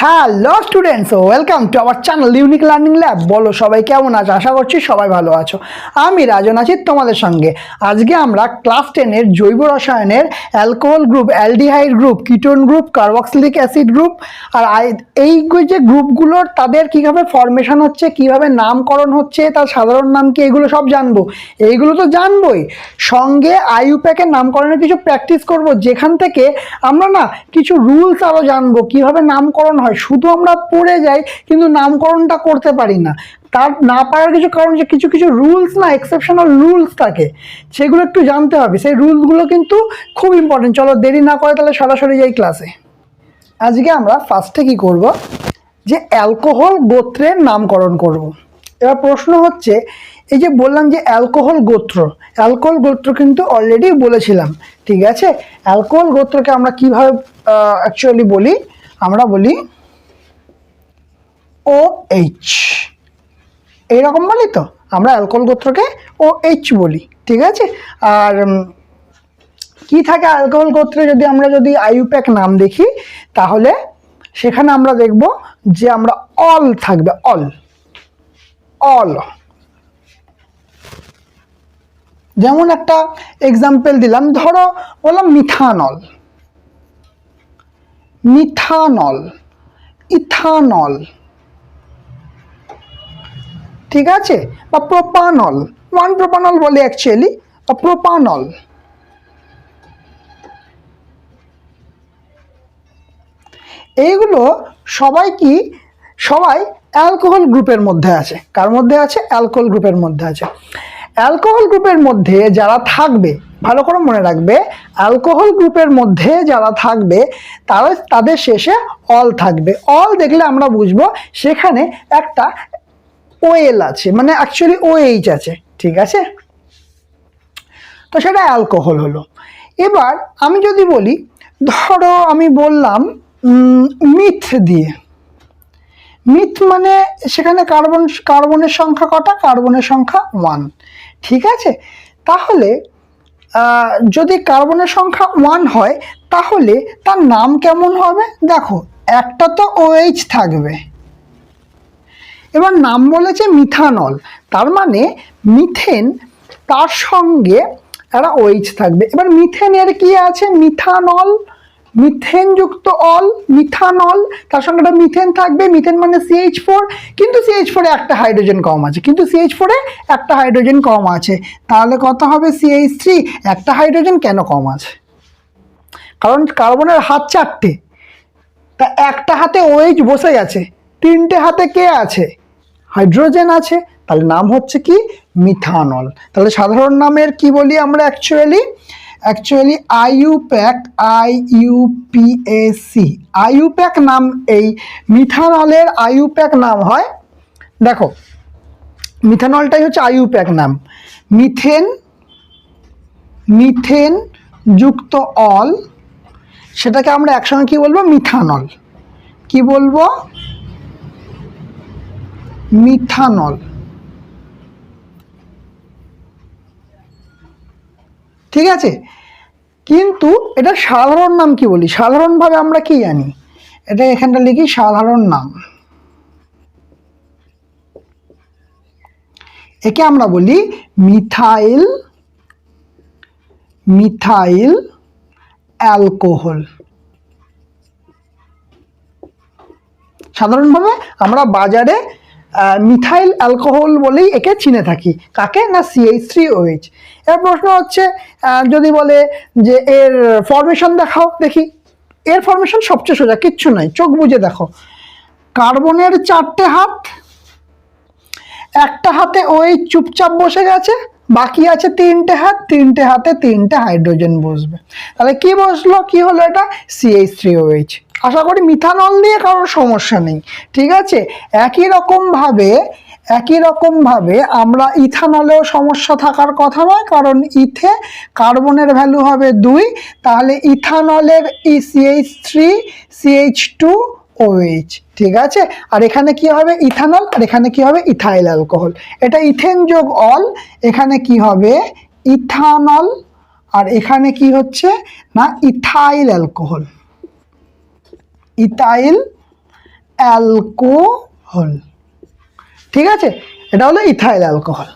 Hello students, welcome to our channel unique learning lab. বলো সবাই কেমন আছো? আশা করছি সবাই ভালো আছো। আমি রাজন আছি তোমাদের সঙ্গে। আজকে আমরা ক্লাস 10-এর জৈব রসায়নের alcohol group, aldehyde group, ketone group, carboxylic acid group আর এই যে গ্রুপগুলোর তাদের কীভাবে ফরমেশন হচ্ছে, কীভাবে নামকরণ হচ্ছে, তার সাধারণ নাম কি, এগুলো সব জানবো। এইগুলো তো জানবোই, সঙ্গে আইইউপ্যাকের নামকরণের কিছু প্র্যাকটিস করব, যেখান থেকে আমরা না কিছু রুলস আরও জানবো, কীভাবে নামকরণ হয়। শুধু আমরা পড়ে যাই কিন্তু নামকরণটা করতে পারি না। তার না পারার কিছু কারণ, যে কিছু কিছু রুলস না, এক্সেপশনাল রুলস থাকে, সেগুলো একটু জানতে হবে। সেই রুলসগুলো কিন্তু খুব ইম্পর্টেন্ট। চলো দেরি না করে তাহলে সরাসরি যাই ক্লাসে। আজকে আমরা ফার্স্টে কি করব, যে অ্যালকোহল গোত্রের নামকরণ করব। এবার প্রশ্ন হচ্ছে, এই যে বললাম যে অ্যালকোহল গোত্র কিন্তু অলরেডি বলেছিলাম, ঠিক আছে। অ্যালকোহল গোত্রকে আমরা কিভাবে অ্যাকচুয়ালি বলি, আমরা বলি OH, এইরকম বলি তো আমরা অ্যালকোহল গোত্রকে OH বলি, ঠিক আছে। আর কি থাকে অ্যালকোহল গোত্রে, যদি আইইউপ্যাক নাম দেখি, তাহলে সেখানে আমরা দেখব যে আমরা অল থাকবে, অল। যেমন একটা এক্সাম্পল দিলাম, ধরো বললাম মিথানল, ইথানল, ঠিক আছে, বা প্রোপানল, 1-প্রোপানল বলে অ্যাকচুয়ালি, বা প্রোপানল। এইগুলো সবাই অ্যালকোহল গ্রুপের মধ্যে আছে। কার মধ্যে আছে? অ্যালকোহল গ্রুপের মধ্যে আছে। অ্যালকোহল গ্রুপের মধ্যে যারা থাকবে, ভালো করে মনে রাখবে, অ্যালকোহল গ্রুপের মধ্যে যারা থাকবে তাদের শেষে অল থাকবে। অল দেখলে আমরা বুঝবো সেখানে একটা OL আছে, মানে অ্যাকচুয়ালি OH আছে, ঠিক আছে। তো সেটা অ্যালকোহল হলো। এবার আমি যদি বলি, ধরো আমি বললাম মিথ দিয়ে, মিথ মানে সেখানে কার্বনের সংখ্যা কটা? কার্বনের সংখ্যা 1, ঠিক আছে। তাহলে যদি কার্বনের সংখ্যা 1 হয়, তাহলে তার নাম কেমন হবে? দেখো, একটা তো OH থাকবে, এবার নাম বলেছে মিথানল, তার মানে মিথেন, তার সঙ্গে একটা OH থাকবে। এবার মিথেনের কি আছে? মিথানল, মিথেন যুক্ত অল, মিথানল, তার সঙ্গে একটা মিথেন থাকবে। মিথেন মানে CH4, কিন্তু CH4 এ একটা হাইড্রোজেন কম আছে, তাহলে কত হবে? CH3, একটা হাইড্রোজেন কেন কম আছে? কারণ কার্বনের হাত 4টে, তা একটা হাতে OH বসে গেছে, 3টে হাতে কে আছে? হাইড্রোজেন আছে, তাহলে নাম হচ্ছে কি? মিথানল। তাহলে সাধারণ নামের কি বলি আমরা? অ্যাকচুয়ালি আইইউপ্যাক নাম, এই মিথানলের আইইউপ্যাক নাম হয়, দেখো মিথানলটাই হচ্ছে আইইউপ্যাক নাম। মিথেন যুক্ত অল, সেটাকে আমরা একসঙ্গে কি বলবো? মিথানল। কি বলবো? মিথানল, ঠিক আছে। কিন্তু এটা সাধারণ নাম কি বলি? সাধারণভাবে আমরা কি জানি? এটা এখানটা লিখি, সাধারণ নাম। একে আমরা বলি মিথাইল অ্যালকোহল। সাধারণভাবে আমরা বাজারে মিথাইল অ্যালকোহল বলেই একে চিনে থাকি। কাকে? না CH3OH। এর প্রশ্ন হচ্ছে, যদি বলে যে এর ফরমেশন দেখাও, দেখি। এর ফরমেশন সবচেয়ে সোজা, কিচ্ছু নাই, চোখ বুজে দেখো। কার্বনের 4টে হাত, একটা হাতে OH চুপচাপ বসে গেছে, বাকি আছে 3টে হাত, 3টে হাতে 3টে হাইড্রোজেন বসবে। তাহলে কি বসলো? কি হলো? এটা CH3OH। আশা করি মিথানল নিয়ে কারোর সমস্যা নেই, ঠিক আছে। একই রকম ভাবে আমরা ইথানলেও সমস্যা থাকার কথা নয়, কারণ ইথে কার্বনের ভ্যালু হবে 2, তাহলে ইথানলের CH3CH2OH, ঠিক আছে। আর এখানে কি হবে? ইথানল, আর এখানে কি হবে? Ethyl alcohol. এটা ইথেন যোগ অল, এখানে কি হবে? ইথানল, আর এখানে কি হচ্ছে? না ইথাইল অ্যালকোহল, ইথাইল অ্যালকোহল। ঠিক আছে, এটা হলো ইথাইল অ্যালকোহল।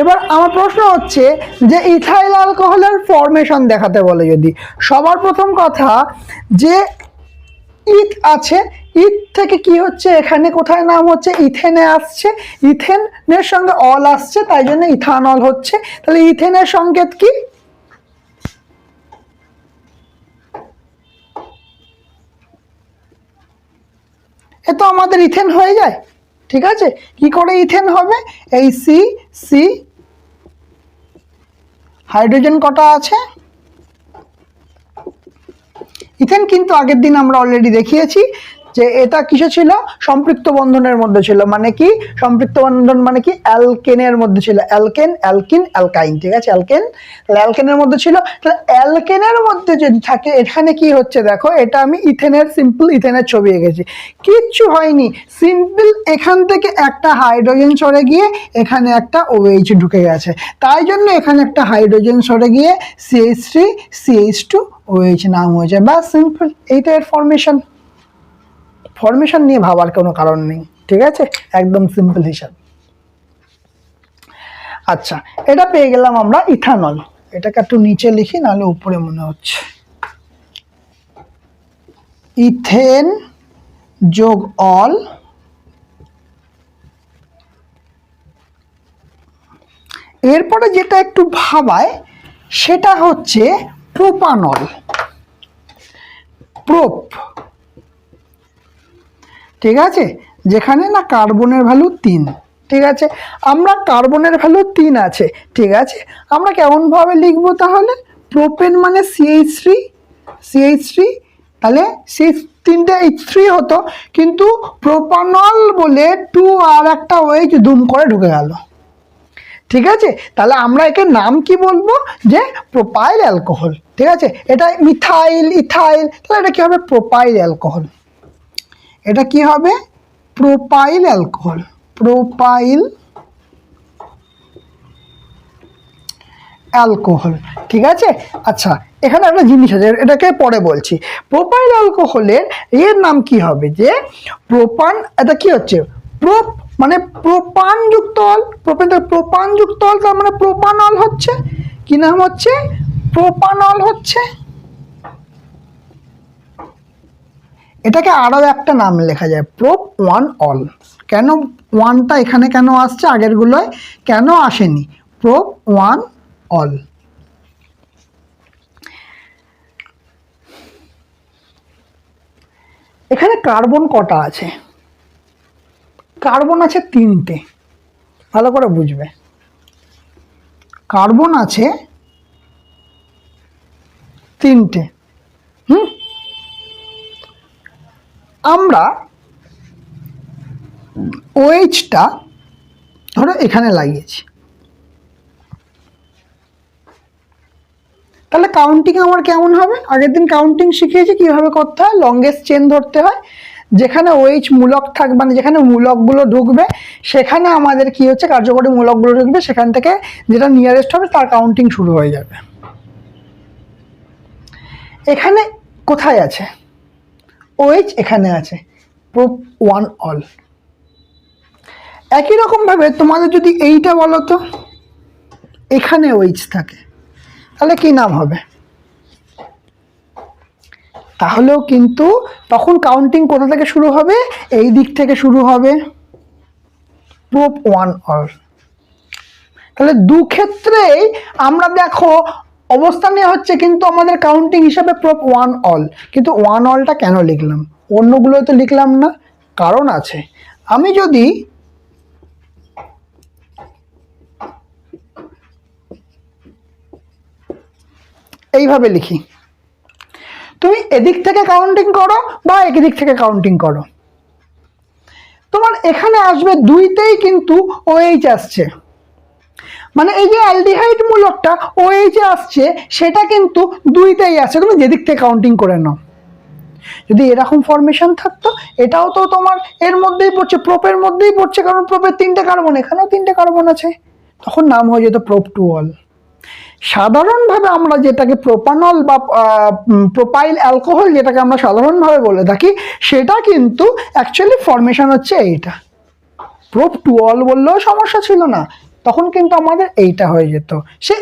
এবার আমার প্রশ্ন হচ্ছে যে ইথাইল অ্যালকোহলের ফরমেশন দেখাতে বলে যদি, সবার প্রথম কথা যে ইথ আছে, ইথ থেকে কি হচ্ছে, এখানে কোথায় নাম হচ্ছে ইথেনে আসছে, ইথেনের সঙ্গে অল আসছে, তাই জন্য ইথানল হচ্ছে। তাহলে ইথেনের সংকেত কি? এ তো আমাদের ইথেন হয়ে যায়। ঠিক আছে, কি করে ইথেন হবে? এই সি সি হাইড্রোজেন কটা আছে? ইথেন কিন্তু আগের দিন আমরা অলরেডি দেখিয়েছি যে এটা কিসে ছিল, সম্পৃক্ত বন্ধনের মধ্যে ছিল। মানে কি সম্পৃক্ত বন্ধন মানে কি, অ্যালকেনের মধ্যে ছিল, অ্যালকেন অ্যালকিন অ্যালকাইন। ঠিক আছে, অ্যালকেন, তাহলে অ্যালকেনের মধ্যে ছিল। তাহলে অ্যালকেনের মধ্যে যদি থাকে, এখানে কি হচ্ছে দেখো, এটা আমি ইথেনের সিম্পল ইথেনের ছবি এঁকেছি, কিচ্ছু হয়নি, সিম্পল এখান থেকে একটা হাইড্রোজেন সরে গিয়ে এখানে একটা OH ঢুকে গেছে, তাই জন্য এখানে একটা হাইড্রোজেন সরে গিয়ে CH3 CH2 OH নাম হয়েছে। বা সিম্পল, এইটা এর ফরমেশন। ফরমেশন নিয়ে ভাবার কোনো কারণ নেই। ঠিক আছে, একদম সিম্পল হিসাব। আচ্ছা, এটা পেয়ে গেলাম আমরা ইথানল। এটাকে একটু নিচে লিখি, নাহলে উপরে মনে হচ্ছে। ইথেন যোগ অল এরপরে যেটা একটু ভাবায় সেটা হচ্ছে প্রোপানল। প্রোপ, ঠিক আছে, যেখানে না কার্বনের ভ্যালু 3। ঠিক আছে, আমরা কার্বনের ভ্যালু 3 আছে। ঠিক আছে, আমরা কেমনভাবে লিখবো তাহলে? প্রোপেন মানে CH3, তাহলে সেই 3টে H3 হতো, কিন্তু প্রোপানল বলে 2 আর একটা OH দুম করে ঢুকে গেল। ঠিক আছে, তাহলে আমরা একে নাম কি বলবো, যে প্রোপাইল অ্যালকোহল। ঠিক আছে, এটা মিথাইল ইথাইল, তাহলে এটা কি হবে? Propyl alcohol. এটা কি হবে? Propyl alcohol. Propyl alcohol. ঠিক আছে, আচ্ছা এখানে একটা জিনিস আছে, এটাকে পরে বলছি। প্রোপাইল অ্যালকোহলের এর নাম কি হবে, যে প্রোপান, এটা কি হচ্ছে, প্রোপ মানে প্রোপান যুক্ত অল, প্রোপান যুক্ত অল, তার মানে প্রোপানল হচ্ছে। কি নাম হচ্ছে? প্রোপানল হচ্ছে। এটাকে আরো একটা নাম লেখা যায়, প্রোপ 1 অল। কেন 1টা এখানে কেন আসছে, আগের গুলোয় কেন আসেনি? Prop 1 all. এখানে কার্বন কটা আছে? কার্বন আছে 3টে, ভালো করে বুঝবে। কার্বন আছে 3টে। আমরা OH-টা ধরো এখানে লাগিয়েছি, তাহলে কাউন্টিং আমার কেমন হবে? আগের দিন কাউন্টিং শিখিয়েছি কিভাবে করতে হয়, লংগেস্ট চেন ধরতে হয়। যেখানে OH মূলক থাকবে, মানে যেখানে মূলকগুলো ঢুকবে সেখানে আমাদের কি হচ্ছে, কার্যকরী মূলকগুলো ঢুকবে, সেখান থেকে যেটা নিয়ারেস্ট হবে তার কাউন্টিং শুরু হয়ে যাবে। এখানে কোথায় আছে OH? এখানে আছে, প্রোপ 1 অল। একই রকম ভাবে তোমাদের যদি এইটা বলো তো, এখানে OH থাকে, তাহলে কি নাম হবে? তাহলেও কিন্তু তখন কাউন্টিং কোথা থেকে শুরু হবে? এই দিক থেকে শুরু হবে, প্রোপ 1 অল। তাহলে দু ক্ষেত্রেই আমরা দেখো অবস্থান নিয়ে হচ্ছে, কিন্তু আমাদের কাউন্টিং হিসাবে প্রোপ 1 অল। কিন্তু 1 অলটা কেন লিখলাম, অন্যগুলো তো লিখলাম না? কারণ আছে। আমি যদি এইভাবে লিখি, তুমি এদিক থেকে কাউন্টিং করো বা এদিক থেকে কাউন্টিং করো, তোমার এখানে আসবে 2তেই কিন্তু OH আসছে। মানে এই যে অ্যালডিহাইড মূলকটা OH আসছে, সেটা কিন্তু 2তেই আছে, তুমি যেদিক থেকে কাউন্টিং করে নাও। যদি এরকম ফরমেশন থাকতো, এটাও তো তোমার এর মধ্যেই পড়ছে, প্রোপের মধ্যেই পড়ছে, কারণ প্রোপের 3টে কার্বন, এখানেও 3টে কার্বন আছে, তখন নাম হয়ে যেত প্রোপ 2 অল। সাধারণভাবে আমরা যেটাকে প্রোপানল বা প্রোপাইল অ্যালকোহল যেটাকে আমরা সাধারণভাবে বলে থাকি, সেটা কিন্তু অ্যাকচুয়ালি ফর্মেশন হচ্ছে এইটা। প্রোপ টুঅল বললেও সমস্যা ছিল না, তখন কিন্তু আমাদের এইটা হয়ে যেত। সে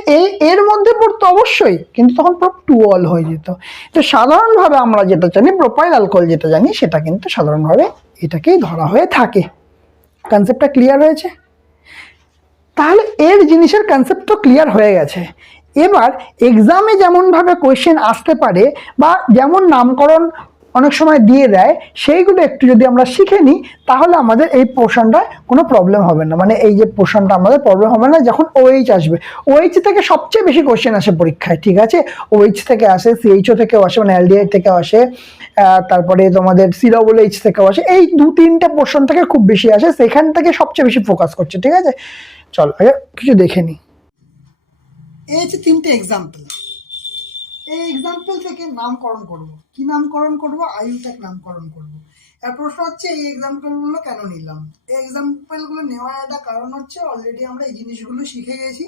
এর মধ্যে পড়তো অবশ্যই, কিন্তু তখন প্রোপ টুঅল হয়ে যেত। তো সাধারণভাবে আমরা যেটা জানি, প্রোপাইল অ্যালকোহল যেটা জানি, সেটা কিন্তু সাধারণভাবে এটাকেই ধরা হয়ে থাকে। কনসেপ্টটা ক্লিয়ার হয়েছে? তাহলে এর জিনিসের কনসেপ্ট তো ক্লিয়ার হয়ে গেছে। এবার এক্সামে যেমনভাবে কোয়েশ্চেন আসতে পারে বা যেমন নামকরণ অনেক সময় দিয়ে দেয়, সেইগুলো একটু যদি আমরা শিখে নিই, তাহলে আমাদের এই পোর্শনটায় কোনো প্রবলেম হবে না। মানে এই যে পোর্শনটা আমাদের প্রবলেম হবে না যখন ওএইচ আসবে। ওএইচ থেকে সবচেয়ে বেশি কোয়েশ্চেন আসে পরীক্ষায়, ঠিক আছে? ওএইচ থেকে আসে, সিএইচও থেকেও আসে, মানে এলডিআই থেকেও আসে, তারপরে তোমাদের সিডব্লিউএইচ থেকেও আসে। এই 2-3টা পোর্শন থেকে খুব বেশি আসে, সেখান থেকে সবচেয়ে বেশি ফোকাস করছে, ঠিক আছে? চলো আগে কিছু দেখে নিই। এই হচ্ছে 3টে এক্সাম্পল। এই এক্সাম্পল থেকে নামকরণ করব। কি নামকরণ করব? আইইউপ্যাক নামকরণ করব। এর প্রশ্ন হচ্ছে এই এক্সাম্পলগুলো কেন নিলাম? এই এক্সাম্পলগুলো নেওয়ার একটা কারণ হচ্ছে, অলরেডি আমরা এই জিনিসগুলো শিখে গেছি,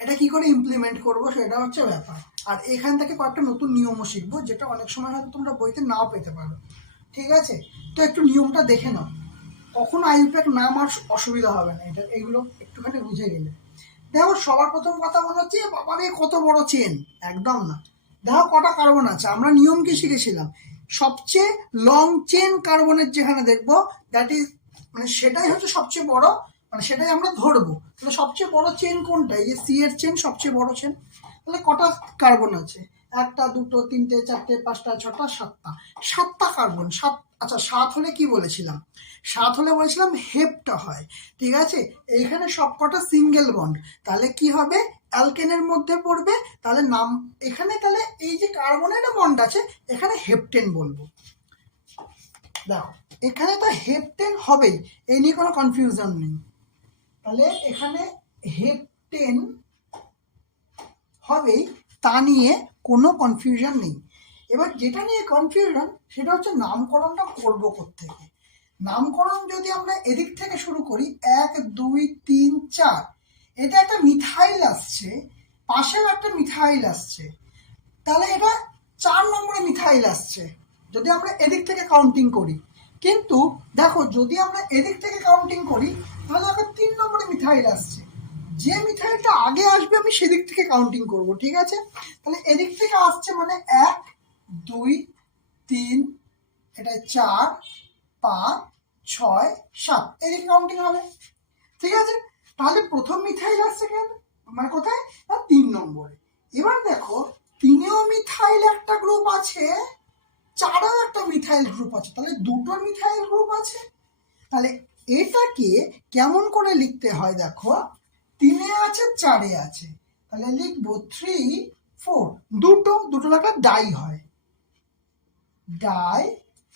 এটা কি করে ইমপ্লিমেন্ট করব সেটা হচ্ছে ব্যাপার। আর এখান থেকে কয়েকটা নতুন নিয়মও শিখবো, যেটা অনেক সময় হয়তো তোমরা বইতে নাও পেতে পারো, ঠিক আছে? তো একটু নিয়মটা দেখে নাও, কখনো আইইউপ্যাক নাম আর অসুবিধা হবে না, এটা এইগুলো একটুখানি বুঝে গেলে। দেখো সবার প্রথম কথা মনে হচ্ছে বাবারে কত বড় চেন, একদম না। দেখো কটা কার্বন আছে, আমরা নিয়ম কি শিখেছিলাম? সবচেয়ে লং চেন কার্বনের যেখানে দেখবো, দ্যাট ইজ মানে সেটাই হচ্ছে সবচেয়ে বড়, মানে সেটাই আমরা ধরবো। তাহলে সবচেয়ে বড় চেন কোনটা? এই যে সি এর চেন সবচেয়ে বড় চেন। তাহলে কটা কার্বন আছে? 1টা 2টো 3টে 4টে 5টা 6টা 7টা কার্বন। 7, আচ্ছা 7 হলে কি বলেছিলাম? 7 হলে বলেছিলাম হেপটা হয়, ঠিক আছে? এইখানে সবকটা সিঙ্গেল বন্ড, তাহলে কি হবে? অ্যালকেনের মধ্যে পড়বে। তাহলে নাম এখানে, তাহলে এই যে কার্বনের বন্ড আছে এখানে হেপটেন বলবো। দেখো এখানে তো হেপটেন হবেই, এই নিয়ে কোনো কনফিউশন নেই। তাহলে এখানে হেপটেন হবেই, তা নিয়ে কোনো কনফিউশন নেই। এবার যেটা নিয়ে কনফিউশন সেটা হচ্ছে নামকরণটা করবো কোত্থেকে। নামকরণ যদি আমরা এদিক থেকে শুরু করি, 1 2 3 4, এটা একটা মিথাইল আসছে, পাশেও একটা মিথাইল আসছে, তাহলে এটা 4 নম্বরে মিথাইল আসছে যদি আমরা এদিক থেকে কাউন্টিং করি। কিন্তু দেখো যদি আমরা এদিক থেকে কাউন্টিং করি, তাহলে এখন 3 নম্বরে মিথাইল আসছে। যে মিথাইলটা আগে আসবে আমি সেদিক থেকে কাউন্টিং করব, ঠিক আছে? তাহলে এদিক থেকে আসছে মানে 1 2 3, এটা 4 5 6 7, এদিকে কাউন্টিং হবে, ঠিক আছে? তাহলে প্রথম মিথাইল আসছে কেন, মানে কোথায়? 3 নম্বরে। এবার দেখো 3এও মিথাইল একটা গ্রুপ আছে, 4এও একটা মিথাইল গ্রুপ আছে, তাহলে 2টো মিথাইল গ্রুপ আছে। তাহলে এটাকে কেমন করে লিখতে হয়? দেখো 3এ আছে 4এ আছে, তাহলে লিখবো 3 4, দুটো লেখা ডাই হয়। ডাই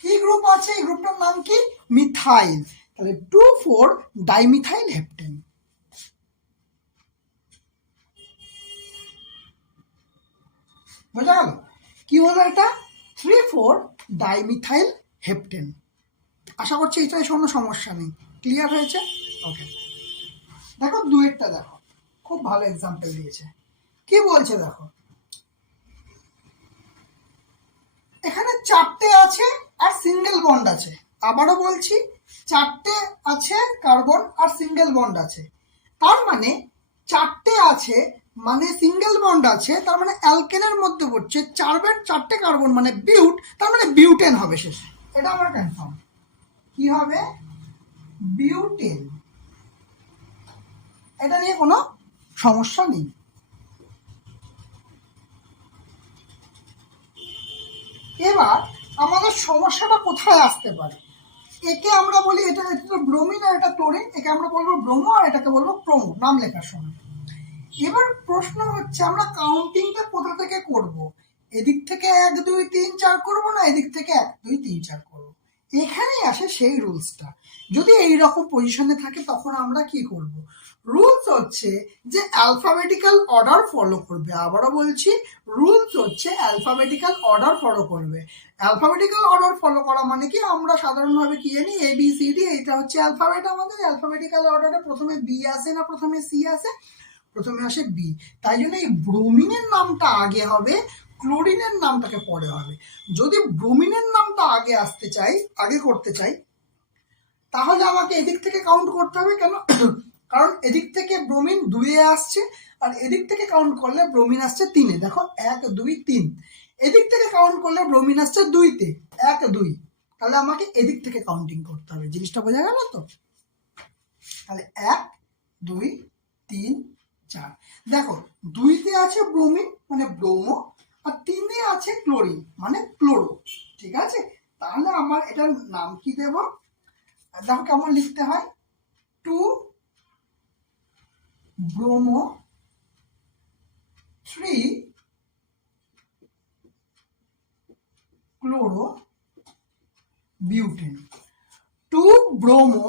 কি গ্রুপ আছে? এই গ্রুপটার নাম কি? মিথাইল। তাহলে 2 4 ডাইমিথাইল হেপটেন। বোঝা গেল কি হলো এটা? 3 4 ডাইমিথাইল হেপটেন। আশা করছি এটাই কোনো সমস্যা নেই, ক্লিয়ার হয়েছে? ওকে, দেখো 2এরটা দেখো, খুব ভালো এক্সাম্পল দিয়েছে। কি বলছে দেখো, এখানে 4টে আছে আর সিঙ্গেল বন্ড আছে। আবারও বলছি, 4টে আছে কার্বন আর সিঙ্গেল বন্ড আছে, তার মানে 4টে আছে মানে সিঙ্গেল বন্ড আছে, তার মানে অ্যালকেনের মধ্যে পড়ছে। 4টে কার্বন মানে বিউট, তার মানে বিউটেন হবে শেষে, এটা আমার কনফার্ম। কি হবে? বিউটেন। এটা নিয়ে কোনো সমস্যা নেই। এবার আমাদের সমস্যাটা কোথায় আসতে পারে? একে আমরা বলি এটা ব্রোমিন আর এটা ক্লোরিন, একে আমরা বলবো ব্রোমো আর এটাকে বলবো ক্রোমো নাম লেখার সময়। এবার প্রশ্ন হচ্ছে আমরা কাউন্টিংটা কোথা থেকে করব? এদিক থেকে 1 2 3 4 করবো না এদিক থেকে 1 2 3 4 করবো? এখানেই আসে সেই রুলসটা। যদি এইরকম পজিশনে থাকে তখন আমরা কি করব? রুলস হচ্ছে যে অ্যালফাবেটিক্যাল অর্ডার ফলো করবে। আবারও বলছি, রুলস হচ্ছে অ্যালফাবেটিক্যাল অর্ডার ফলো করবে। অ্যালফাবেটিক্যাল অর্ডার ফলো করা মানে কি? আমরা সাধারণভাবে কি জানি? এ বি সি ডি, এটা হচ্ছে অ্যালফাবেট আমাদের। অ্যালফাবেটিক্যাল অর্ডারে প্রথমে বি আসে না প্রথমে সি আসে? প্রথমে আসে বি, তাই জন্য এই ব্রোমিনের নামটা আগে হবে, ক্লোরিনের নামটাকে পরে হবে। যদি ব্রোমিনের নামটা আগে আসতে চাই, আগে করতে চাই, তাহলে আমাকে এদিক থেকে কাউন্ট করতে হবে। কেন? কারণ এদিক থেকে ব্রোমিন 2-এ আসছে, আর এদিক থেকে কাউন্ট করলে ব্রোমিন আসছে 3-এ। দেখো 1 2 3, এদিক থেকে কাউন্ট করলে ব্রোমিন আসছে 2-তে, 1 2, তাহলে আমাকে এদিক থেকে কাউন্টিং করতে হবে। জিনিসটা বোঝা গেল তো? তাহলে 1 2 3 4, দেখো 2-তে আছে ব্রোমিন মানে ব্রোমো, আর 3-এ আছে ক্লোরিন মানে ক্লোরো। ঠিক আছে, তাহলে আমার এটার নাম কি দেব? দেখো কেমন লিখতে হয়, 2 ব্রোমো 3 ক্লোরো বিউটেন। 2 ব্রোমো,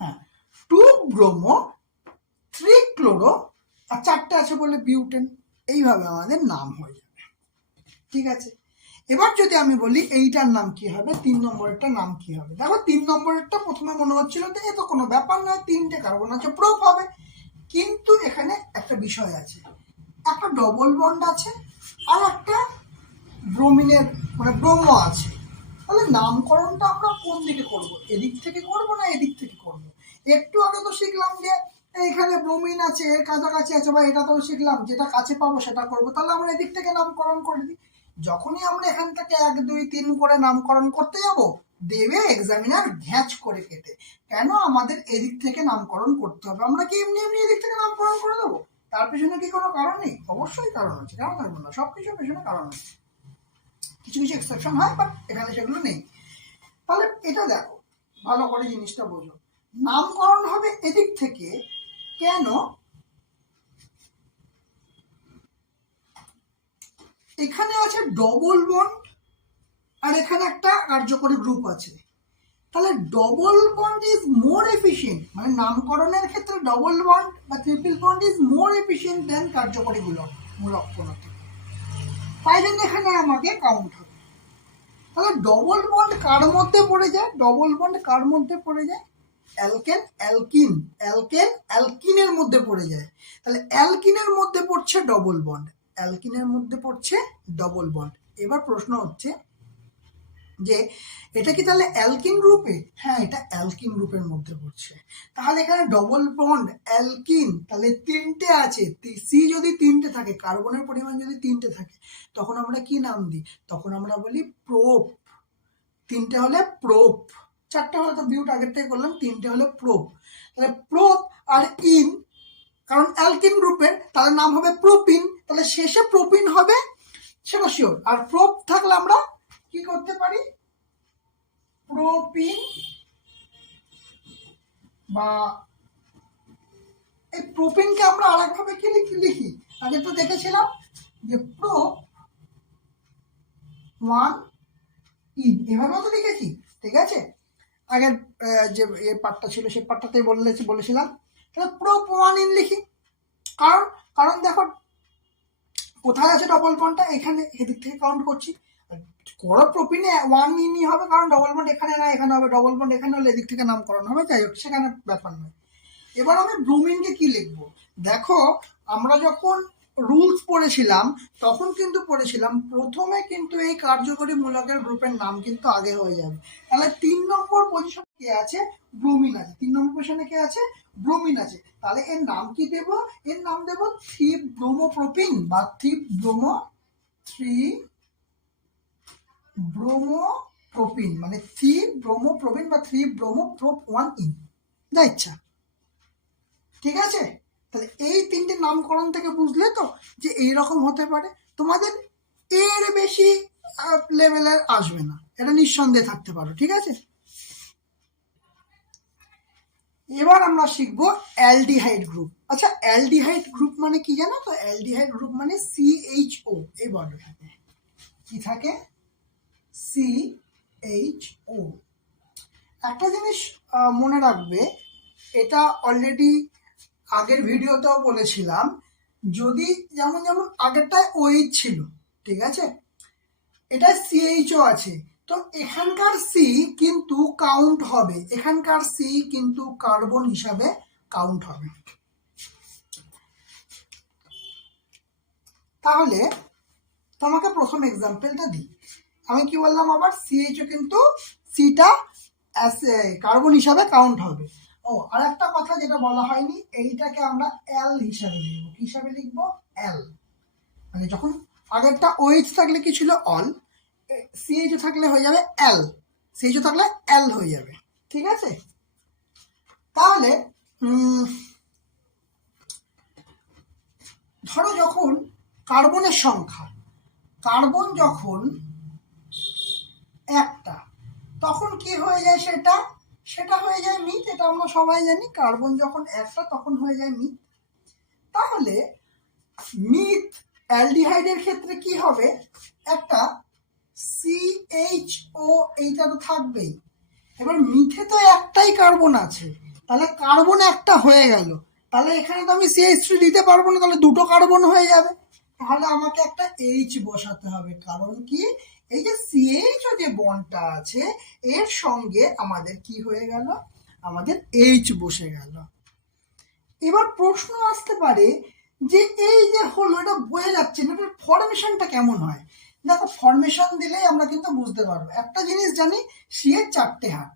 হ্যাঁ 2 ব্রোমো 3 ক্লোরো, আর 4টে আছে বলে বিউটেন। এইভাবে আমাদের নাম হয়ে যাবে। ঠিক আছে, এবার যদি আমি বলি এইটার নাম কি হবে, 3 নম্বরেরটার নাম কি হবে? দেখো 3 নম্বরেরটা প্রথমে মনে হচ্ছিল যে এ তো কোনো ব্যাপার নয়, 3টে কার্বন আছে, প্রোপ হবে। কিন্তু এখানে একটা বিষয় আছে, একটা ডবল বন্ড আছে আর একটা ব্রোমিনের মানে ব্রোমো আছে। তাহলে নামকরণটা আমরা কোন দিকে করব? এদিক থেকে করব না এদিক থেকে করব? একটু আগে তো শিখলাম যে এখানে ব্রোমিন আছে, এর কাছাকাছি আছে, বা এটা তো শিখলাম যেটা কাছে পাবো সেটা করব। তাহলে আমরা এদিক থেকে নামকরণ করে দিই। যখনই আমরা এখান থেকে 1 2 3 করে নামকরণ করতে যাব, দেবে এক্সামিনার ঘ্যাচ করে কেটে। কেন আমাদের এদিক থেকে নামকরণ করতে হবে? আমরা কি এমনি এমনি এদিক থেকে নামকরণ করে দেবো? তার পেছনে কি কোনো কারণ নেই? অবশ্যই কারণ আছে, কেন থাকবে না? সব কিছুর পেছনে কারণ আছে, কিছু কিছু এক্সেপশন হয়, বাট এখানে সেগুলো নেই। তাহলে এটা দেখো, ভালো করে জিনিসটা বোঝো। নামকরণ হবে এদিক থেকে, কেন? এখানে আছে ডবল বন্ড, আর এখানে একটা কার্যকরী গ্রুপ আছে। তাহলে double bond is more efficient, মানে নামকরণের ক্ষেত্রে ডবল বন্ড বা triple bond is more efficient than কার্যকরী মূলক কোণাতে। তাই জন্য এখানে আমাকে কাউন্ট হবে। তাহলে ডবল বন্ড কার মধ্যে পড়ে যায়? ডবল বন্ড কার মধ্যে পড়ে যায়? অ্যালকেন অ্যালকিন, অ্যালকেন অ্যালকিনের মধ্যে পড়ে যায়। তাহলে অ্যালকিনের মধ্যে পড়ছে ডবল বন্ড, অ্যালকিনের মধ্যে পড়ছে ডবল বন্ড। এবার প্রশ্ন হচ্ছে যে এটা কি তাহলে অ্যালকিন গ্রুপে? হ্যাঁ, এটা অ্যালকিন গ্রুপের মধ্যে পড়ছে। তাহলে এখানে ডবল বন্ড অ্যালকিন, তাহলে 3টে আছে। সি যদি 3টে থাকে, কার্বনের পরিমাণ যদি 3টে থাকে, তখন আমরা কি নাম দিই? তখন আমরা বলি প্রোপ। 3টে হলে প্রোপ, 4টে হলে তো বিউট আগেরটাই করলাম, 3টে হলে প্রোপ। তাহলে প্রোপ আর ইন, কারণ অ্যালকিন গ্রুপের, তাহলে নাম হবে প্রোপিন। তাহলে শেষে প্রোপিন হবে সেটা শিওর। আর প্রোপ থাকলে আমরা কি করতে পারি? প্রোপিন, বা এই প্রোপিনকে আমরা আরেকভাবে কি লিখি? আগে তো দেখেছিলাম যে প্রোপ 1 ইন, এভাবেও তো লিখেছি। ঠিক আছে, আগের যে পার্টটা ছিল সেই পার্টটাতেই বলেছিলাম। তাহলে প্রোপ 1 ইন লিখি। কারণ কারণ দেখো কোথায় আছে ডবল বন্ডটা? এখানে, এদিক থেকে কাউন্ট করছি। করো প্রোপিনে 1 ইনই হবে, কারণ ডবল বন্ড এখানে না, এখানে হবে। ডবল বন্ড এখানে হলে এদিক থেকে নামকরণ হবে। যাই হোক, সেখানে ব্যাপার নয়। এবার আমি ব্রোমিনকে কি লিখবো? দেখো আমরা যখন রুলস পড়েছিলাম তখন কিন্তু পড়েছিলাম প্রথমে কিন্তু এই কার্যকরী মূলকের গ্রুপের নাম কিন্তু আগে হয়ে যাবে। তাহলে 3 নম্বর পজিশনে কে আছে? ব্রোমিন আছে। 3 নম্বর পজিশনে কে আছে? ব্রোমিন আছে। তাহলে এর নাম কি দেব? এর নাম দেব 3 ব্রোমোপ্রোপিন, বা 3 ব্রোমোপ্রোপিন, মানে 3 ব্রোমোপ্রোপিন বা 3 ব্রোমোপ্রোপ 1 ইন, যা ইচ্ছা। ঠিক আছে, তাহলে এই 3টে নামকরণ থেকে বুঝলে তো যে এইরকম হতে পারে। তোমাদের এর বেশি লেভেলের আসবে না, এটা নিঃসন্দেহে থাকতে পারো। ঠিক আছে, এবার আমরা শিখবো অ্যালডিহাইড গ্রুপ। আচ্ছা, অ্যালডিহাইড গ্রুপ মানে কি জানো তো? অ্যালডিহাইড গ্রুপ মানে CHO, এই বর্ড থাকে। কি থাকে? CHO। একটা জিনিস মনে রাখবে, এটা অলরেডি আগের ভিডিওতেও বলেছিলাম, যদি যেমন আগেরটায় OH ছিল, ঠিক আছে, এটা CHO আছে, তো এখানকার সি কিন্তু কাউন্ট হবে, এখানকার সি কিন্তু কার্বন হিসাবে কাউন্ট হবে। তাহলে তোমাকে প্রথম এক্সাম্পলটা দিই। আমি কি বললাম আবার, সিএইচও কিন্তু সিটা কার্বন হিসাবে কাউন্ট হবে। ও আর একটা কথা যেটা বলা হয়নি, এইটাকে আমরা এল হিসাবে লিখবো। কি হিসাবে লিখবো? এল। মানে যখন আগেরটা ওএইচ থাকলে কি ছিল? অল। সিএইচও থাকলে হয়ে যাবে এল, সিএইচও থাকলে এল হয়ে যাবে। ঠিক আছে? তাহলে ধরো যখন কার্বনের সংখ্যা, কার্বন যখন একটা, তখন কি হয়ে যায়? সেটা হয়ে যায় মিথ। এটা আমরা সবাই জানি, কার্বন যখন একটা তখন হয়ে যায় মিথ। তাহলে মিথ অ্যালডিহাইডের ক্ষেত্রে কি হবে? একটা CHO এইটা তো থাকবেই। এবার মিথে তো একটাই কার্বন আছে, তাহলে কার্বন একটা হয়ে গেল, তাহলে এখানে তো আমি CH3 দিতে পারবো না, তাহলে দুটো কার্বন হয়ে যাবে। তাহলে আমাকে একটা H বসাতে হবে, কারণ কি এই যে CH যে বন্ডটা আছে এর সঙ্গে আমাদের কি হয়ে গেল? আমাদের H বসে গেল। এবার প্রশ্ন আসতে পারে যে এই যে হলো, এটা বোঝা যাচ্ছে না, এটার ফরমেশনটা কেমন হয়? দেখো, ফরমেশন দিলেই আমরা কিন্তু বুঝতে পারবো। একটা জিনিস জানি, সি এর চারটে হাত,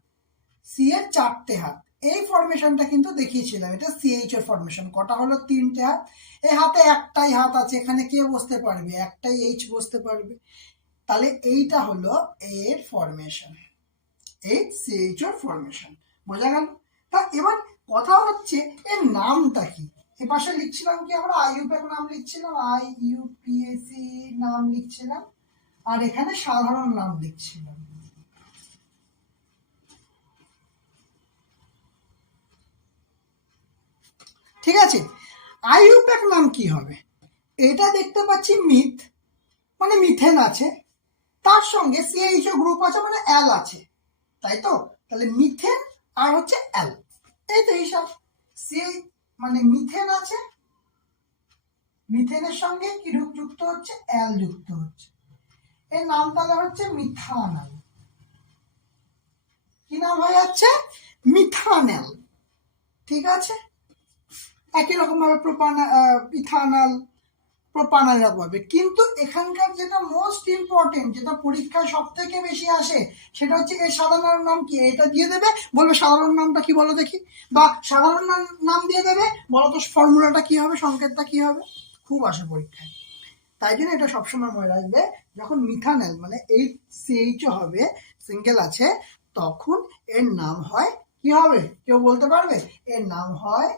সি এর চারটে হাত, এই ফরমেশনটা কিন্তু দেখিয়েছিলাম। এটা সিএইচ এর ফরমেশন। কটা হলো? তিনটে হাত। এই হাতে একটাই হাত আছে, এখানে কে বসতে পারবে? একটাই এইচ বসতে পারবে। তাহলে এইটা হলো এর ফরমেশন, এই সিএইচ এর ফরমেশন। বোঝা গেল? তা এবার কথা হচ্ছে এর নামটা কি? এ পাশে লিখছিলাম কি আমরা? আইইউপিএক নাম লিখছিলাম, আইইউপিএসি নাম লিখছিলাম, আর এখানে সাধারণ নাম লিখছিলাম। ঠিক আছে? আইইউপিএক নাম কি হবে? এটা দেখতে পাচ্ছি মিথ, মানে মিথেন আছে, তার সঙ্গে সিএইচও গ্রুপ আছে, মানে অ্যাল আছে, তাই তো? তাহলে মিথেন আর হচ্ছে অ্যাল, এই তো হিসাব। সি মানে মিথেন আছে, মিথেনের সঙ্গে কি যুক্ত হচ্ছে? অ্যাল যুক্ত হচ্ছে। এর নাম তাহলে হচ্ছে মিথানল। কি নাম হয়ে যাচ্ছে? মিথানল। ঠিক আছে? একই রকম ভাবে ইথানল, প্রোপানল হবে। কিন্তু এখানকার যেটা মোস্ট ইম্পর্টেন্ট, যেটা পরীক্ষায় সব থেকে বেশি আসে, সেটা হচ্ছে এর সাধারণ নাম কি? এটা দিয়ে দেবে, বলবে সাধারণ নামটা কি বলো দেখি, বা সাধারণ নাম দিয়ে দেবে, বলো তো ফর্মুলাটা কি হবে, সংকেতটা কি হবে। খুব আসে পরীক্ষায়। তাই জন্য এটা সবসময় মনে রাখবে, যখন মিথানল মানে HCH হবে, সিঙ্গেল আছে, তখন এর নাম হয় কি হবে? কেউ বলতে পারবে? এর নাম হয়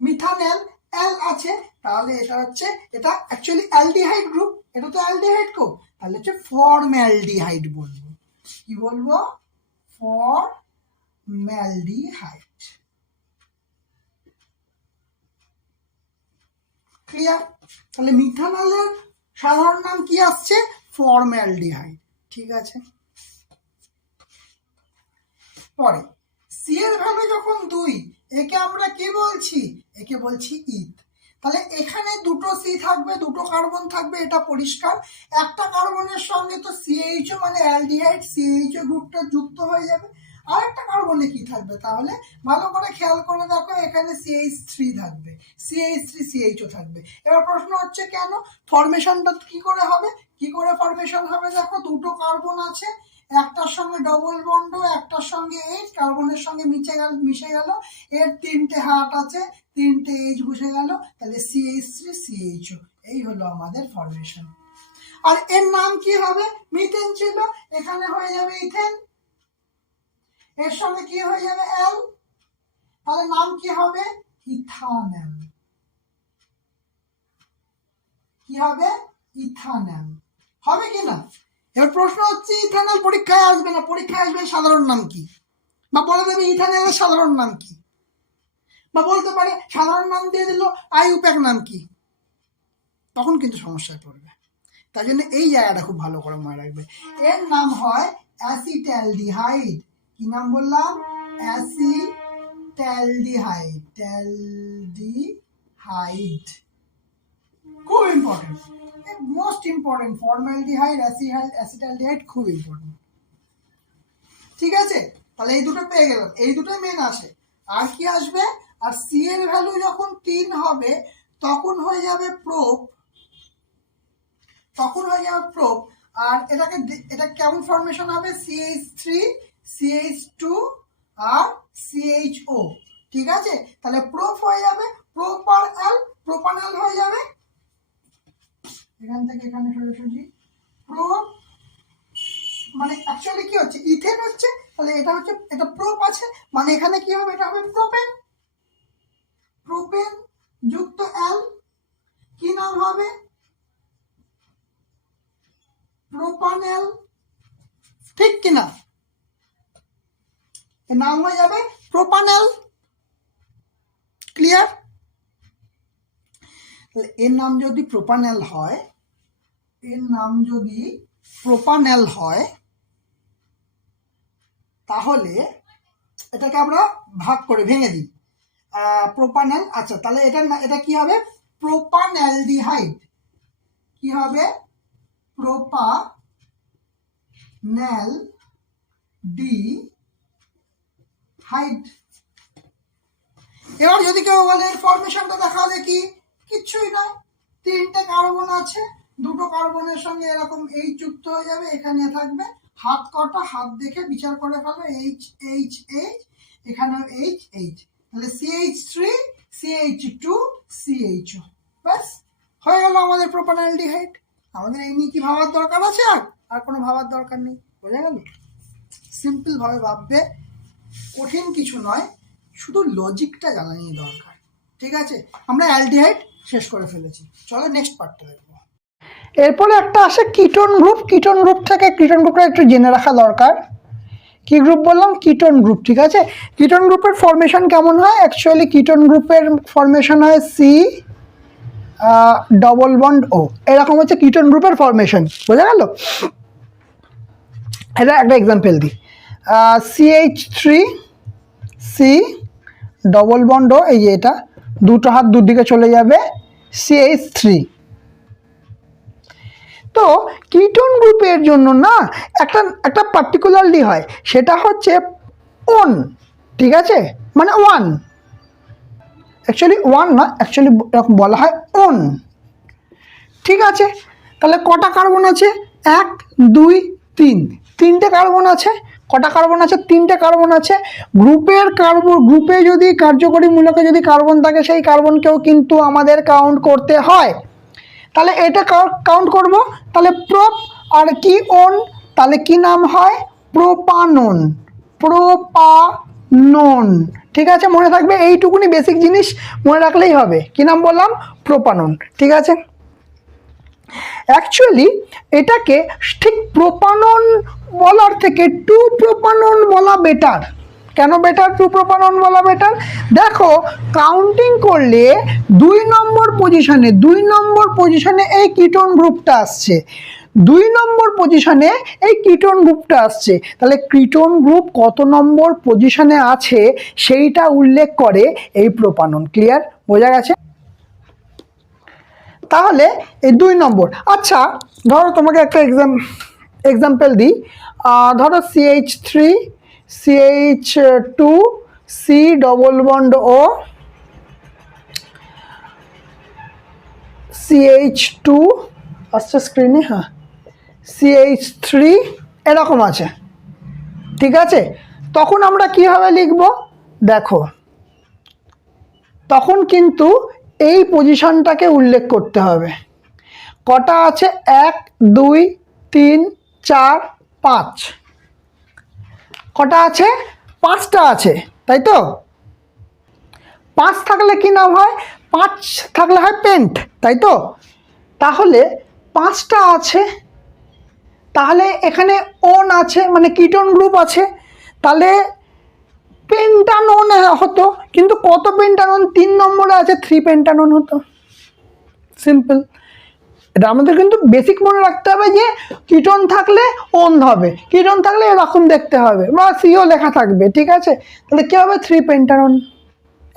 মিথানল। এল আছে, তাহলে এটা হচ্ছে, এটা অ্যাকচুয়ালি অ্যালডিহাইড গ্রুপ, এটা তো অ্যালডিহাইড গ্রুপ, তাহলে হচ্ছে ফর্মালডিহাইড বলবো। কি বলবো? ফর্মালডিহাইড। ক্লিয়ার? তাহলে মিথানলের সাধারণ নাম কি আসছে? ফর্মালডিহাইড। ঠিক আছে? পরে সি এর ভ্যালু যখন 2, একে আমরা কি বলছি? একে বলছি ইথ। তাহলে এখানে দুটো সি থাকবে, দুটো কার্বন থাকবে, এটা পরিষ্কার। একটা কার্বনের সঙ্গে তো সিএইচও মানে অ্যালডিহাইড, সিএইচও গ্রুপটা যুক্ত হয়ে যাবে। আর একটা কার্বনে কি থাকবে? তাহলে ভালো করে খেয়াল করে দেখো, এখানে CH3 থাকবে, CH3 CHও থাকবে। এবার প্রশ্ন হচ্ছে কেন? ফরমেশনটা কি করে হবে? কি করে ফরমেশন হবে? দেখো, দুটো কার্বন আছে, একটার সঙ্গে ডবল বন্ড, একটার সঙ্গে এইচ, কার্বনের সঙ্গে মিশে গেল, এর তিনটে হাত আছে, তিনটে এইচ বসে গেল, তাহলে CH3 CHO। এই হলো আমাদের ফরমেশন। আর এর নাম কি হবে? মিথেন ছিল, এখানে হয়ে যাবে ইথেন, এর সঙ্গে কি হয়ে যাবে? অ্যাল, তাহলে নাম কি হবে? ইথানল। কি হবে? ইথানল হবে কি না? এবার প্রশ্ন হচ্ছে, ইথানল পরীক্ষায় আসবে না, পরীক্ষায় আসবে সাধারণ নাম কি, বা বলে দেবে ইথানলের সাধারণ নাম কি, বা বলতে পারে সাধারণ নাম দিয়ে দিল আইইউপিএক নাম কি, তখন কিন্তু সমস্যায় পড়বে। তাই জন্য এই জায়গাটা খুব ভালো করে মনে রাখবে। এর নাম হয় অ্যাসিটালডিহাইড। কি নাম বললাম? অ্যাসিটালডিহাইড, ট্যালডিহাইড। খুব important, most important, formaldehyde, acetaldehyde খুব ইম্পর্টেন্ট। ঠিক আছে, তাহলে এই দুটো পেয়ে গেলাম, এই দুটোই মেন আসে। আর কি আসবে, আর সি এর ভ্যালু যখন 3 হবে তখন হয়ে যাবে প্রোপ, আর এটা কেমন ফর্মেশন হবে, CH3 CH2 আর CHO। ঠিক আছে, তাহলে প্রোপ হয়ে যাবে প্রোপানল হয়ে যাবে, এখান থেকে এখানে সোজাসুজি প্রোপ, মানে অ্যাকচুয়ালি কি হচ্ছে, ইথেন হচ্ছে, তাহলে এটা হচ্ছে, এটা প্রোপ আছে, মানে এখানে কি হবে, এটা হবে প্রোপেন যুক্ত অ্যাল, কি নাম হবে, প্রোপানেল। ঠিক কিনা, এর নাম হয়ে যাবে প্রোপানেল। ক্লিয়ার, এর নাম যদি প্রোপানেল হয়, তাহলে এটাকে আমরা ভাগ করে ভেঙে দিই, প্রোপানেল। আচ্ছা, তাহলে এটা কি হবে, প্রোপানেলডিহাইড। কি হবে, প্রোপানেলডিহাইড। এবার যদি কেউ বলে ফরমেশনটা দেখা দেখি, কিচ্ছুই নয়, 3টে কার্বন আছে, 2টো কার্বনের সঙ্গে এরকম এইচ যুক্ত হয়ে যাবে, এখানে থাকবে হাত কটা, হাত দেখে বিচার করে ফেলো, এইচ এইচ এইচ, এখানেও এইচ এইচ, তাহলে CH3 CH2 CHO, ব্যাস হয়ে গেল আমাদের প্রোপানেলডিহাইড। আমাদের এই নিয়ে কি ভাবার দরকার আছে, আর কোনো ভাবার দরকার নেই, বোঝা গেল? সিম্পল ভাবে ভাববে, কঠিন কিছু নয়, শুধু লজিকটা জানা নিয়ে দরকার। ঠিক আছে, আমরা অ্যালডিহাইড শেষ করে ফেলেছি, চলো নেক্সট পার্টটা দেখবো। এরপরে একটা আসে কিটোন গ্রুপ। কিটোন গ্রুপটা একটু জেনে রাখা দরকার। কি গ্রুপ বললাম, কিটোন গ্রুপ। ঠিক আছে, কিটোন গ্রুপের ফরমেশন কেমন হয়, অ্যাকচুয়ালি কিটোন গ্রুপের ফরমেশন হয় C ডবল বন্ড O, এরকম হচ্ছে কিটোন গ্রুপের ফরমেশন, বোঝা গেল? এটা একটা এক্সাম্পল দিই, CH3 C double bond O, এই যে এটা, দুটো হাত দুদিকে চলে যাবে, CH3। তো কিটোন গ্রুপের জন্য না একটা পার্টিকুলারলি হয়, সেটা হচ্ছে ওন। ঠিক আছে, মানে 1, অ্যাকচুয়ালি 1 না, অ্যাকচুয়ালি বলা হয় ওন। ঠিক আছে, তাহলে কটা কার্বন আছে, 1 2 3, 3টে কার্বন আছে। কটা কার্বন আছে, 3টে কার্বন আছে। গ্রুপে যদি কার্যকরী মূলকে যদি কার্বন থাকে, সেই কার্বনকেও কিন্তু আমাদের কাউন্ট করতে হয়। তাহলে এটা কাউন্ট করব, তাহলে প্রোপ আর কি ওন, তাহলে কি নাম হয়, প্রোপানন। ঠিক আছে, মনে থাকবে, এইটুকুনি বেসিক জিনিস মনে রাখলেই হবে। কি নাম বললাম, প্রোপানন। ঠিক আছে, অ্যাকচুয়ালি এটাকে ঠিক প্রোপানন বলার থেকে 2-প্রোপানন বলা বেটার। কেন বেটার, 2-প্রোপানন বলা বেটার? দেখো, কাউন্টিং করলে 2 নম্বর পজিশনে এই কিটোন গ্রুপটা আসছে, 2 নম্বর পজিশনে এই কিটোন গ্রুপটা আসছে। তাহলে কিটোন গ্রুপ কত নম্বর পজিশনে আছে সেইটা উল্লেখ করে এই প্রোপানন। ক্লিয়ার, বোঝা গেছে? তাহলে এই 2 নম্বর। আচ্ছা, ধরো তোমাকে একটা এক্সাম্পল দিই, ধরো CH3 CH2 C double bond O CH2 আসছে স্ক্রিনে, হ্যাঁ, CH3 এরকম আছে। ঠিক আছে, তখন আমরা কিভাবে লিখব, দেখো, তখন কিন্তু এই পজিশনটাকে উল্লেখ করতে হবে। কটা আছে, 1 2 3 4 5, কটা আছে, 5টা আছে, তাই তো? 5 থাকলে কি নাম হয়, 5 থাকলে হয় পেন্ট, তাই তো? তাহলে 5টা আছে, তাহলে এখানে ওন আছে, মানে কিটোন গ্রুপ আছে, তাহলে পেন্টানন হতো। কিন্তু কত পেন্টানন, 3 নম্বরে আছে, 3 পেন্টানন হতো। সিম্পল, এটা আমাদের কিন্তু বেসিক মনে রাখতে হবে যে কিটোন থাকলে ওন হবে, কিটোন থাকলে এরকম দেখতে হবে, বা সিও লেখা থাকবে। ঠিক আছে, তাহলে কি হবে, 3 পেন্টানন,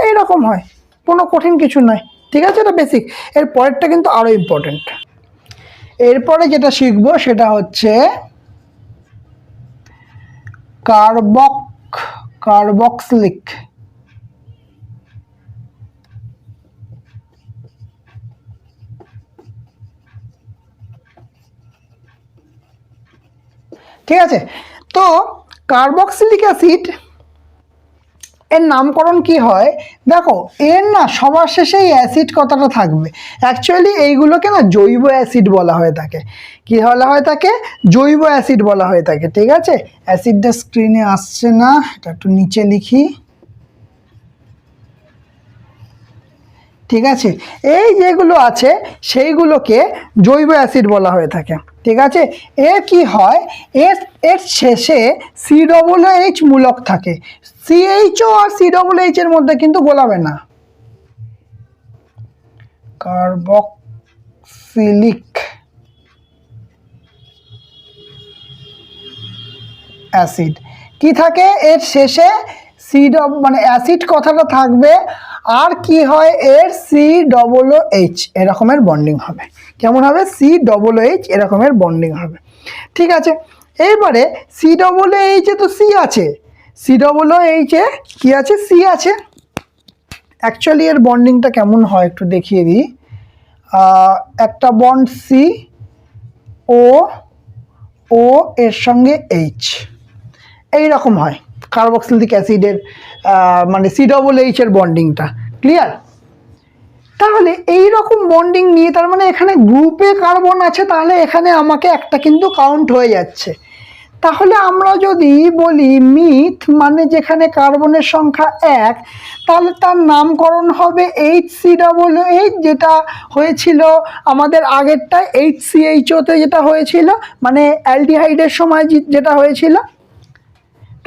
এইরকম হয়, কোনো কঠিন কিছু নয়। ঠিক আছে, এটা বেসিক। এর পরেরটা কিন্তু আরও ইম্পর্টেন্ট। এরপরে যেটা শিখব সেটা হচ্ছে কার্বক্সিলিক। ঠিক আছে, তো কার্বক্সিলিক অ্যাসিড এর নামকরণ কি হয় দেখো, এর না সবার শেষে এই অ্যাসিড কথাটা থাকবে। অ্যাকচুয়ালি এইগুলোকে না জৈব অ্যাসিড বলা হয়ে থাকে। কি বলা হয়ে থাকে? জৈব অ্যাসিড বলা হয়ে থাকে। ঠিক আছে, অ্যাসিডটা স্ক্রিনে আসছে না, এটা একটু নিচে লিখি। ঠিক আছে, এই যেগুলো আছে সেইগুলোকে জৈব অ্যাসিড বলা হয়ে থাকে। ঠিক আছে, এর কি হয়, এর শেষে COOH মূলক থাকে। CHO আর COOH এর মধ্যে কিন্তু গোলাবে না। কার্বক্সিলিক অ্যাসিড কি থাকে, এর শেষে মানে অ্যাসিড কথাটা থাকবে, আর কি হয় এর COOH এরকমের বন্ডিং হবে। কেমন হবে? COOH এরকমের বন্ডিং হবে। ঠিক আছে, এইবারে COOH এ তো C আছে, COOH এ কি আছে? C আছে। অ্যাকচুয়ালি এর বন্ডিংটা কেমন হয় একটু দেখিয়ে দিই। একটা বন্ড C, ও এর সঙ্গে H, এইরকম হয় কার্বক্সিলিক অ্যাসিডের মানে COOH এর বন্ডিংটা। ক্লিয়ার? তাহলে এই রকম বন্ডিং নিয়ে, তার মানে এখানে গ্রুপে কার্বন আছে, তাহলে এখানে আমাকে একটা কিন্তু কাউন্ট হয়ে যাচ্ছে। তাহলে আমরা যদি বলি মিথ, মানে যেখানে কার্বনের সংখ্যা 1, তাহলে তার নামকরণ হবে HCOOH, যেটা হয়েছিল আমাদের আগেরটায় HCHO-তে যেটা হয়েছিল, মানে অ্যালডিহাইডের সময় যেটা হয়েছিল।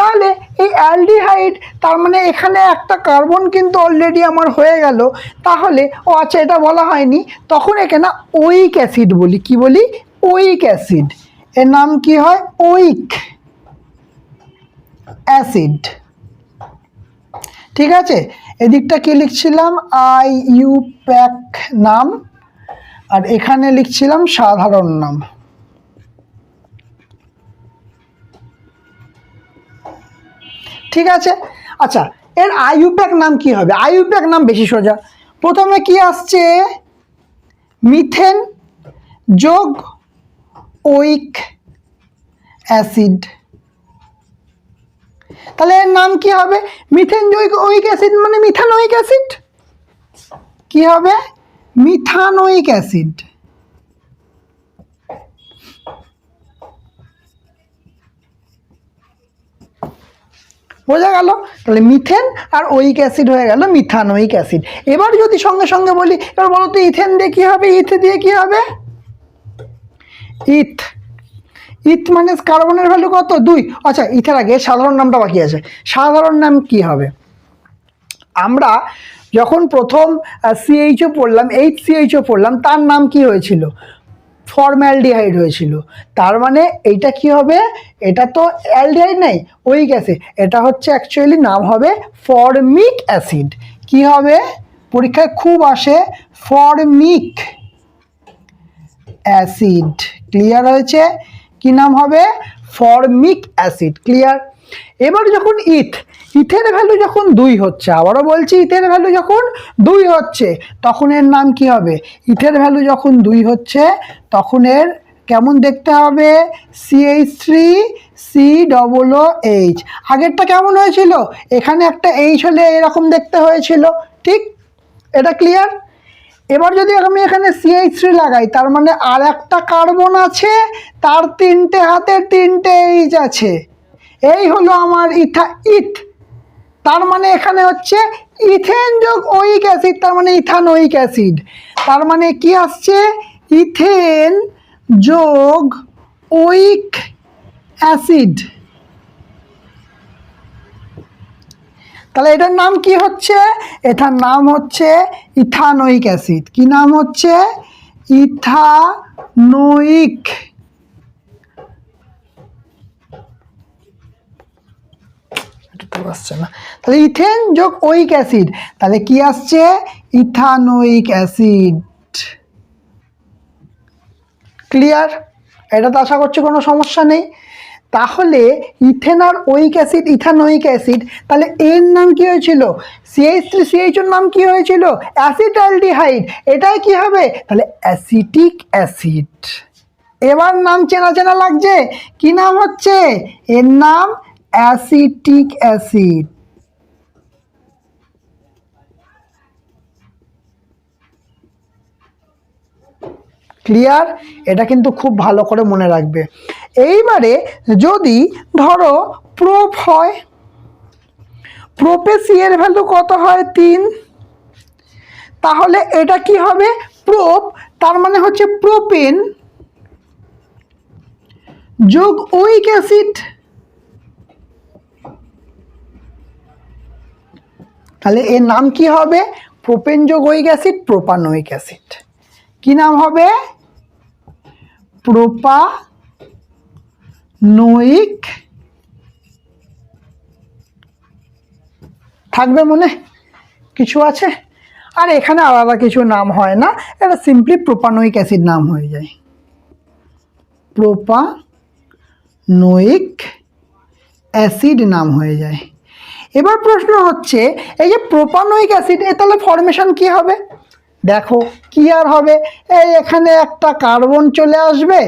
তাহলে এই অ্যালডিহাইড, তার মানে এখানে একটা কার্বন কিন্তু অলরেডি আমার হয়ে গেল। তাহলে আচ্ছা, এটা বলা হয়নি, তখন এখানে ওইক অ্যাসিড বলি। কি বলি? ওইক অ্যাসিড। এর নাম কি হয়? ওইক অ্যাসিড। ঠিক আছে, এদিকটা কি লিখছিলাম? IUPAC নাম, আর এখানে লিখছিলাম সাধারণ নাম। ঠিক আছে, আচ্ছা, এর IUPAC নাম কি হবে? IUPAC নাম বেশি সোজা। প্রথমে কি আসছে? মিথেন যোগ ওইক অ্যাসিড। তাহলে এর নাম কি হবে? মিথেন যোগ ওইক অ্যাসিড, মানে মিথানোইক অ্যাসিড। কি হবে? Methanoic acid. বোঝা গেল? তাহলে মিথেন আর ওইক অ্যাসিড হয়ে গেল মিথানোইক অ্যাসিড। এবার যদি সঙ্গে সঙ্গে বলি, এবার বলো তো ইথেন দিয়ে কি হবে? ইথ দিয়ে কি হবে? ইথ মানে কার্বনের ভ্যালু কত? 2। আচ্ছা, ইথের আগে সাধারণ নামটা বাকি আছে। সাধারণ নাম কি হবে? আমরা যখন প্রথম CHO পড়লাম, HCHO পড়লাম, তার নাম কি হয়েছিল? ফর্মালডিহাইড হয়েছিল। তার মানে এইটা কি হবে? এটা তো অ্যালডিহাইড নাই, ওইক অ্যাসিড। এটা হচ্ছে অ্যাকচুয়ালি নাম হবে ফর্মিক অ্যাসিড। কি হবে? পরীক্ষায় খুব আসে, ফর্মিক অ্যাসিড। ক্লিয়ার হয়েছে? কি নাম হবে? Formic acid. ক্লিয়ার? এবার যখন ইথের ভ্যালু যখন 2 হচ্ছে, আবারও বলছি, ইথের ভ্যালু যখন 2 হচ্ছে, তখন এর নাম কি হবে? ইথের ভ্যালু যখন 2 হচ্ছে, তখন এর কেমন দেখতে হবে? CH3COOH। আগেরটা কেমন হয়েছিল? এখানে একটা H হলে এরকম দেখতে হয়েছিল। ঠিক? এটা ক্লিয়ার? এবার যদি আমি এখানে CH3 লাগাই, তার মানে আর একটা কার্বন আছে, তার 3টে হাতে 3টে H আছে। এই হলো আমার ইথ। তার মানে এখানে হচ্ছে ইথেন যোগ ওইক অ্যাসিড, তার মানে ইথানোইক অ্যাসিড। তার মানে কি আসছে? ইথেন যোগ ওইক অ্যাসিড। তাহলে এটার নাম কি হচ্ছে? এটার নাম হচ্ছে ইথানোইক অ্যাসিড। কি নাম হচ্ছে? ইথানোইক। আসছে না। তাহলে ইথেন যোগ ওইক অ্যাসিড, তাহলে কি আসছে? Ethanoic acid. ক্লিয়ার? এটা তো আশা করছি কোনো সমস্যা নেই। তাহলে ইথেন আর ওইক অ্যাসিড, ইথানোয়িক অ্যাসিড, তাহলে এর নাম কি হয়েছিল? CH3CH এর নাম কি হয়েছিল? অ্যাসিটালডিহাইড। এটাই কি হবে? তাহলে অ্যাসিটিক অ্যাসিড। এবার নাম চেনা চেনা লাগছে। কি নাম হচ্ছে? এর নাম অ্যাসিটিক অ্যাসিড। ক্লিয়ার? এটা কিন্তু খুব ভালো করে মনে রাখবে। এইবারে যদি ধরো প্রোপ হয়, প্রোপে সি এর ভ্যালু কত হয়? 3। তাহলে এটা কি হবে? প্রোপ, তার মানে হচ্ছে প্রোপেন যোগ ওইক অ্যাসিড। তাহলে এর নাম কি হবে? প্রোপেন যোগ ওইক অ্যাসিড, প্রোপানোয়িক অ্যাসিড। কি নাম হবে? প্রোপানোয়িক। থাকবে মনে? কিছু আছে? আর এখানে আলাদা কিছু নাম হয় না, এটা সিম্পলি প্রোপানোয়িক অ্যাসিড নাম হয়ে যায়, প্রোপানোয়িক অ্যাসিড নাম হয়ে যায়। এবার প্রশ্ন হচ্ছে, এই যে প্রোপানোয়িক অ্যাসিড, এ তাহলে ফরমেশন কি হবে? দেখো কি আর হবে, এই এখানে একটা কার্বন চলে আসবে,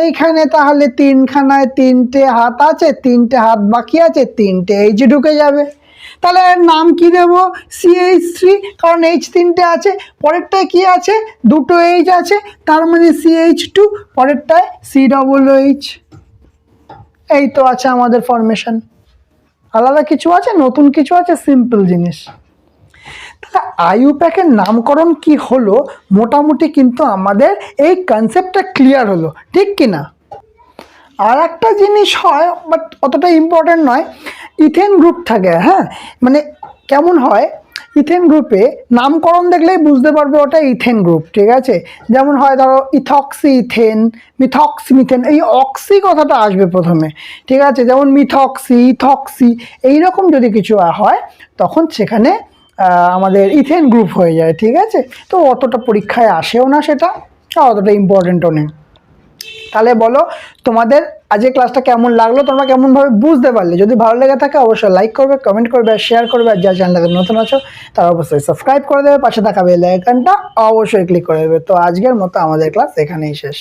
এইখানে তাহলে 3খানায় 3টে হাত আছে, 3টে হাত বাকি আছে, 3টে এইচ ঢুকে যাবে। তাহলে এর নাম কি দেব? CH3, কারণ H 3টে আছে। পরেরটায় কি আছে? 2টো H আছে, তার মানে CH2। পরেরটায় COOH। এই তো আছে আমাদের ফরমেশন। আলাদা কিছু আছে? নতুন কিছু আছে? সিম্পল জিনিস। তাহলে আইইউপ্যাকের নামকরণ কি হলো, মোটামুটি কিন্তু আমাদের এই কনসেপ্টটা ক্লিয়ার হলো, ঠিক কি না? আর একটা জিনিস হয়, বাট অতটা ইম্পর্টেন্ট নয়, ইথেন গ্রুপ থাকে। হ্যাঁ, মানে কেমন হয়, ইথেন গ্রুপে নামকরণ দেখলেই বুঝতে পারবে ওটা ইথেন গ্রুপ, ঠিক আছে? যেমন হয় ধরো ইথক্সি ইথেন, মিথক্সি মিথেন, এই অক্সি কথাটা আসবে প্রথমে, ঠিক আছে? যেমন মিথক্সি, ইথক্সি, এইরকম যদি কিছু হয় তখন সেখানে আমাদের ইথেন গ্রুপ হয়ে যায়, ঠিক আছে? তো অতটা পরীক্ষায় আসেও না সেটা, অতটা ইম্পর্টেন্টও নেই। তাহলে বলো তোমাদের আজকে ক্লাসটা কেমন লাগলো, তোমরা কেমনভাবে বুঝতে পারলে? যদি ভালো লেগে থাকে অবশ্যই লাইক করবে, কমেন্ট করবে আর শেয়ার করবে। আর যারা চ্যানেলটাকে নতুন আছো তারা অবশ্যই সাবস্ক্রাইব করে দেবে, পাশে থাকা বেল আইকনটা অবশ্যই ক্লিক করে দেবে। তো আজকের মতো আমাদের ক্লাস এখানেই শেষ।